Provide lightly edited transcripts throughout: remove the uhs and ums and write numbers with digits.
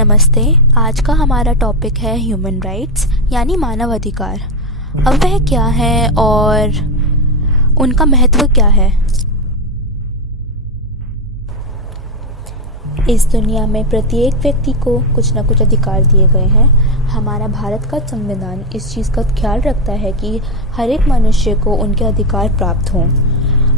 नमस्ते। आज का हमारा टॉपिक है ह्यूमन राइट्स यानी मानव अधिकार। अब वह क्या है और उनका महत्व क्या है। इस दुनिया में प्रत्येक व्यक्ति को कुछ न कुछ अधिकार दिए गए हैं। हमारा भारत का संविधान इस चीज़ का ख्याल रखता है कि हर एक मनुष्य को उनके अधिकार प्राप्त हों।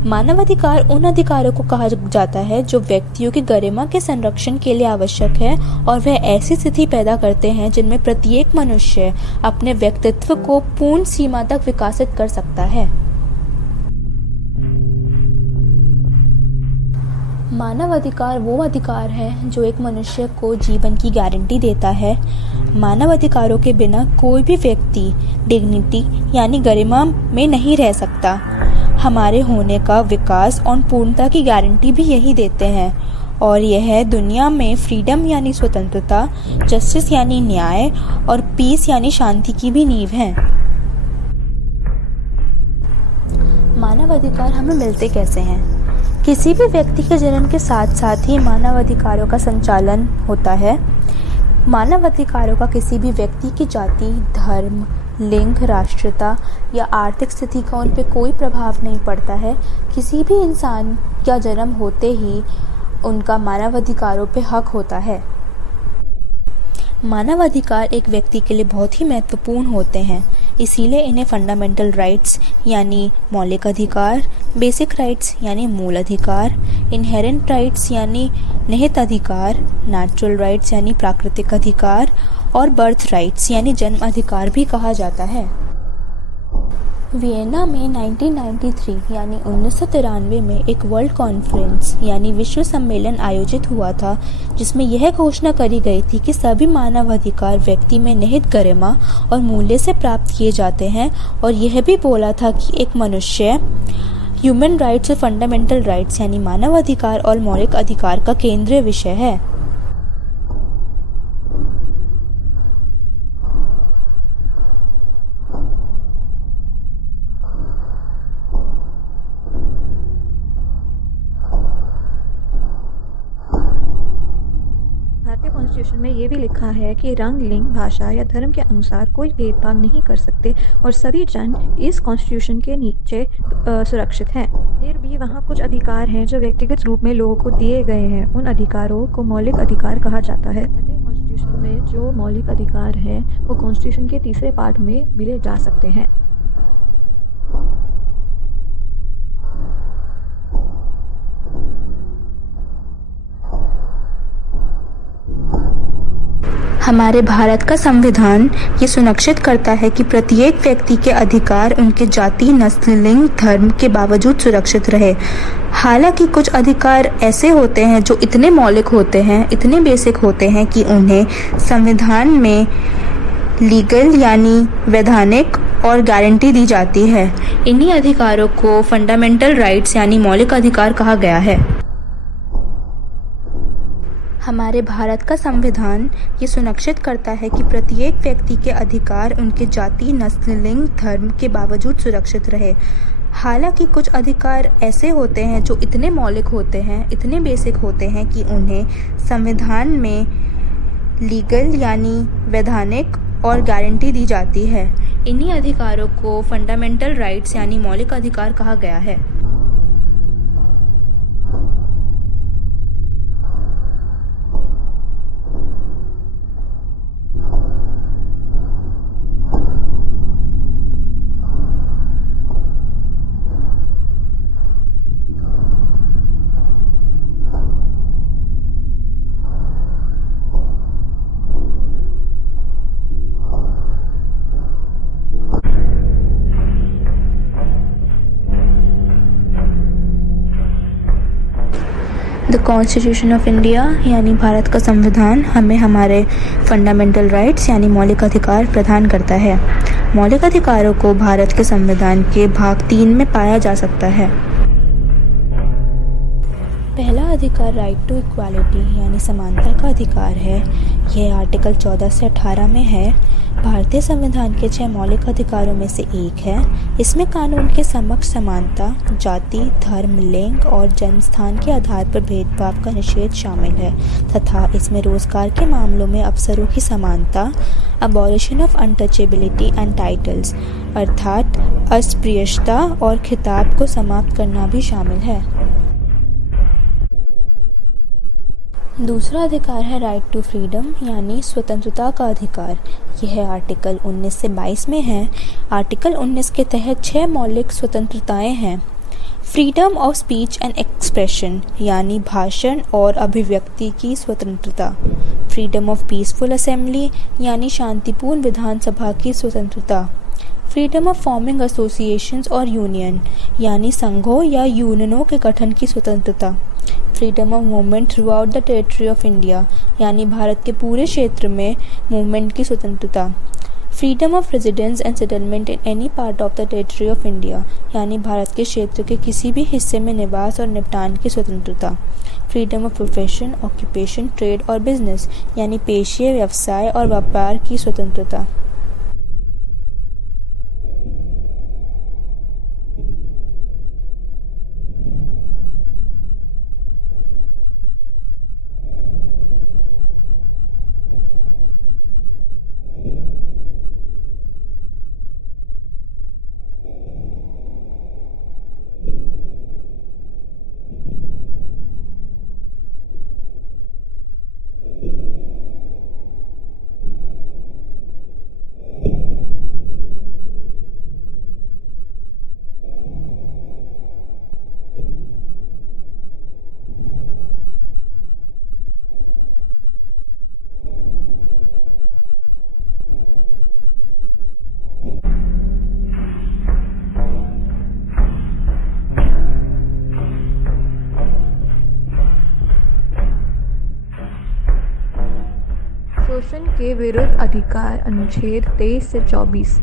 मानव अधिकार उन अधिकारों को कहा जाता है जो व्यक्तियों की गरिमा के संरक्षण के लिए आवश्यक है और वह ऐसी स्थिति पैदा करते हैं जिनमें प्रत्येक मनुष्य अपने व्यक्तित्व को पूर्ण सीमा तक विकसित कर सकता है। मानव अधिकार वो अधिकार है जो एक मनुष्य को जीवन की गारंटी देता है। मानव अधिकारों के बिना कोई भी व्यक्ति डिग्निटी यानी गरिमा में नहीं रह सकता। हमारे होने का विकास और पूर्णता की गारंटी भी यही देते हैं और यह दुनिया में फ्रीडम यानी स्वतंत्रता, जस्टिस यानी न्याय और पीस यानी शांति की भी नींव है। मानव अधिकार हमें मिलते कैसे हैं? किसी भी व्यक्ति के जन्म के साथ साथ ही मानव अधिकारों का संचालन होता है। मानव अधिकारों का किसी भी व्यक्ति की जाति, धर्म, लिंग, राष्ट्रीयता या आर्थिक स्थिति का उन पर कोई प्रभाव नहीं पड़ता है। किसी भी इंसान का जन्म होते ही उनका मानव अधिकारों पे हक होता है। मानव अधिकार एक व्यक्ति के लिए बहुत ही महत्वपूर्ण होते हैं, इसीलिए इन्हें फंडामेंटल राइट्स यानी मौलिक अधिकार, बेसिक राइट्स यानी मूल अधिकार, इनहेरेंट राइट्स यानी निहित अधिकार, नेचुरल राइट्स यानी प्राकृतिक अधिकार और बर्थ राइट्स यानी जन्म अधिकार भी कहा जाता है। वियना में 1993 यानी 1993 में एक वर्ल्ड कॉन्फ्रेंस यानी विश्व सम्मेलन आयोजित हुआ था, जिसमें यह घोषणा करी गई थी कि सभी मानव अधिकार व्यक्ति में निहित गरिमा और मूल्य से प्राप्त किए जाते हैं और यह भी बोला था कि एक मनुष्य ह्यूमन राइट्स और फंडामेंटल राइट्स यानी मानव अधिकार और मौलिक अधिकार का केंद्रीय विषय है। भारतीय कॉन्स्टिट्यूशन में ये भी लिखा है कि रंग, लिंग, भाषा या धर्म के अनुसार कोई भेदभाव नहीं कर सकते और सभी जन इस कॉन्स्टिट्यूशन के नीचे सुरक्षित हैं। फिर भी वहाँ कुछ अधिकार हैं जो व्यक्तिगत रूप में लोगों को दिए गए हैं। उन अधिकारों को मौलिक अधिकार कहा जाता है। भारतीय कॉन्स्टिट्यूशन में जो मौलिक अधिकार हैं वो कॉन्स्टिट्यूशन के तीसरे पार्ट में मिले जा सकते हैं। हमारे भारत का संविधान ये सुनिश्चित करता है कि प्रत्येक व्यक्ति के अधिकार उनके जाति, नस्ल, लिंग, धर्म के बावजूद सुरक्षित रहे। हालांकि कुछ अधिकार ऐसे होते हैं जो इतने मौलिक होते हैं, इतने बेसिक होते हैं कि उन्हें संविधान में लीगल यानी वैधानिक और गारंटी दी जाती है। इन्हीं अधिकारों को फंडामेंटल राइट्स यानी मौलिक अधिकार कहा गया है। हमारे भारत का संविधान ये सुनिश्चित करता है कि प्रत्येक व्यक्ति के अधिकार उनके जाति, नस्ल, लिंग, धर्म के बावजूद सुरक्षित रहे। हालांकि कुछ अधिकार ऐसे होते हैं जो इतने मौलिक होते हैं, इतने बेसिक होते हैं कि उन्हें संविधान में लीगल यानी वैधानिक और गारंटी दी जाती है। इन्हीं अधिकारों को फंडामेंटल राइट्स यानी मौलिक अधिकार कहा गया है। द कॉन्स्टिट्यूशन ऑफ इंडिया यानी भारत का संविधान हमें हमारे फंडामेंटल राइट्स यानी मौलिक अधिकार प्रदान करता है। मौलिक अधिकारों को भारत के संविधान के भाग 3 में पाया जा सकता है। पहला अधिकार राइट टू इक्वालिटी यानी समानता का अधिकार है। यह आर्टिकल 14 से 18 में है। भारतीय संविधान के 6 मौलिक अधिकारों में से एक है। इसमें कानून के समक्ष समानता, जाति, धर्म, लिंग और जन्म स्थान के आधार पर भेदभाव का निषेध शामिल है तथा इसमें रोजगार के मामलों में अवसरों की समानता, abolition of untouchability and titles अर्थात अस्पृश्यता और खिताब को समाप्त करना भी शामिल है। दूसरा अधिकार है राइट टू फ्रीडम यानी स्वतंत्रता का अधिकार। यह आर्टिकल 19 से 22 में है। आर्टिकल 19 के तहत 6 मौलिक स्वतंत्रताएं हैं। Freedom of speech and expression यानी भाषण और अभिव्यक्ति की स्वतंत्रता। फ्रीडम ऑफ पीसफुल असेंबली यानी शांतिपूर्ण विधानसभा की स्वतंत्रता। फ्रीडम ऑफ फॉर्मिंग एसोसिएशंस और यूनियन यानी संघों या यूनियनों के गठन की स्वतंत्रता। Freedom of movement through out the territory of India यानी भारत के पूरे क्षेत्र में मूवमेंट की स्वतंत्रता। Freedom of residence and settlement in any part of the territory of India यानी भारत के क्षेत्र के किसी भी हिस्से में निवास और निपटान की स्वतंत्रता। Freedom of profession, occupation, trade और बिजनेस यानी पेशे, व्यवसाय और व्यापार की स्वतंत्रता। शोषण के विरुद्ध अधिकार अनुच्छेद 23 से 24।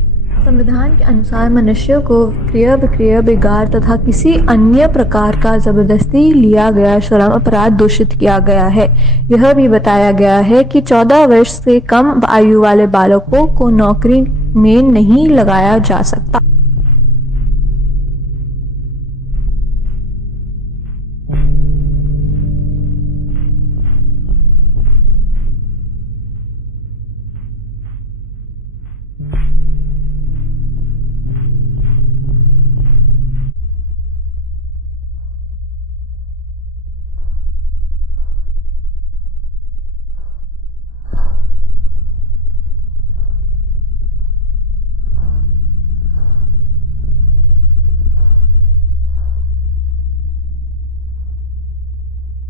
संविधान के अनुसार मनुष्य को क्रय विक्रय, बिगाड़ तथा किसी अन्य प्रकार का जबरदस्ती लिया गया श्रम अपराध दूषित किया गया है। यह भी बताया गया है कि 14 वर्ष से कम आयु वाले बालकों को नौकरी में नहीं लगाया जा सकता।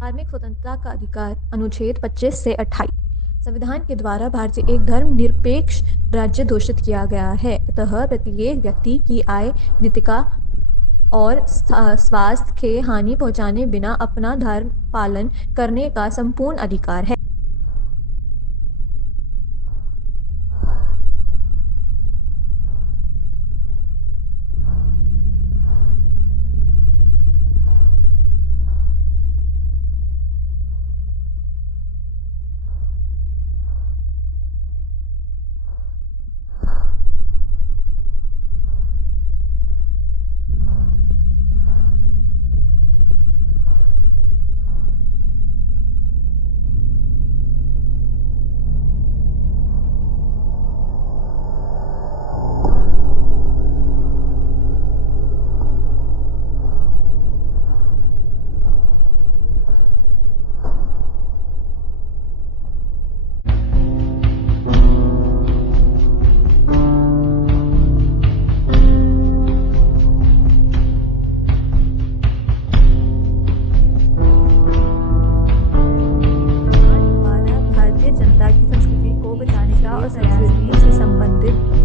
धार्मिक स्वतंत्रता का अधिकार अनुच्छेद 25 से 28। संविधान के द्वारा भारत एक धर्मनिरपेक्ष राज्य घोषित किया गया है। अतः प्रत्येक व्यक्ति की आय, नीतिका और स्वास्थ्य के हानि पहुंचाने बिना अपना धर्म पालन करने का संपूर्ण अधिकार है।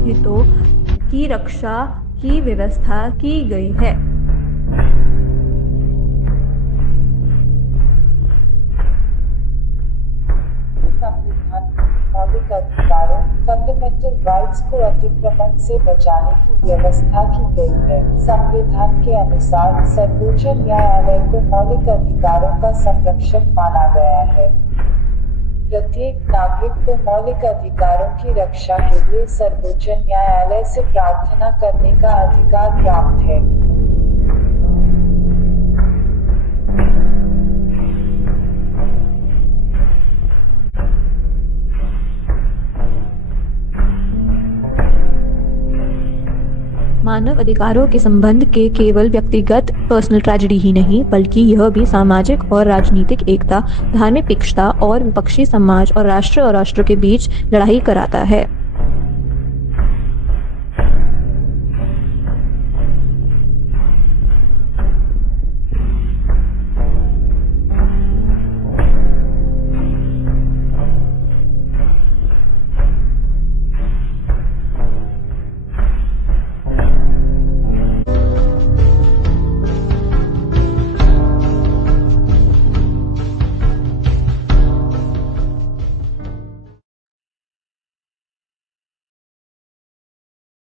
हितों की रक्षा की व्यवस्था की गई है। संविधान मौलिक अधिकारों फंडामेंटल राइट्स को अतिक्रमण से बचाने की व्यवस्था की गई है। संविधान के अनुसार सर्वोच्च न्यायालय को मौलिक अधिकारों का संरक्षक माना गया है। प्रत्येक नागरिक को मौलिक अधिकारों की रक्षा के लिए सर्वोच्च न्यायालय से प्रार्थना करने का अधिकार प्राप्त है। मानव अधिकारों के संबंध के केवल व्यक्तिगत पर्सनल ट्रेजेडी ही नहीं, बल्कि यह भी सामाजिक और राजनीतिक एकता, धार्मिक एकता और विपक्षी समाज और राष्ट्र के बीच लड़ाई कराता है।